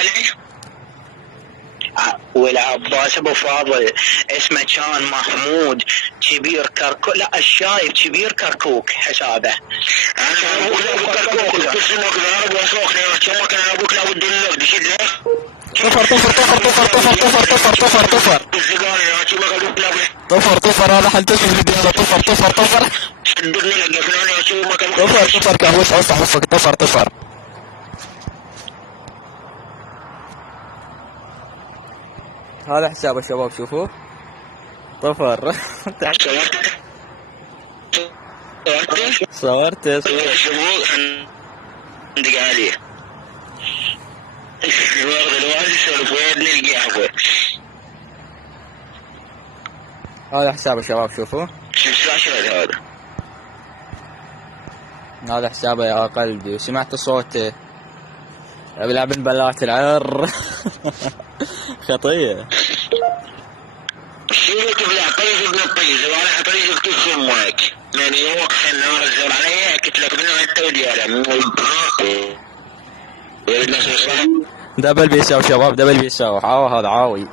الديالي والعباس ابو فاضل اسمه كان محمود كبير كركوك. لا الشايب كبير كركوك حسابه. انا اقول ابو كركوك بس انك ضارب وسوقني كما كان ابوك لابد انك تشد له طفر طفر طفر طفر طفر طفر طفر طفر طفر طفر طفر هذا حنتشر فيديو هذا طفر طفر طفر طفر طفر كهوس اوسع وفك طفر طفر. هذا حساب الشباب شوفوا طفر. صورته عندك عليه واخذ الوالد يسولف وين نلقى عفوا. هذا حساب الشباب شوفوا. شو هذا؟ هذا حسابه يا قلبي وسمعت صوته بلعب بلات العر. خطية. شو تبلع طيز ابن الطيز وانا طريقك تسمعك يعني وقف النار الزور علي قلت لك منو انت ودياله دبل بيساو شباب دبل بيساو. عاوي هذا عاوي.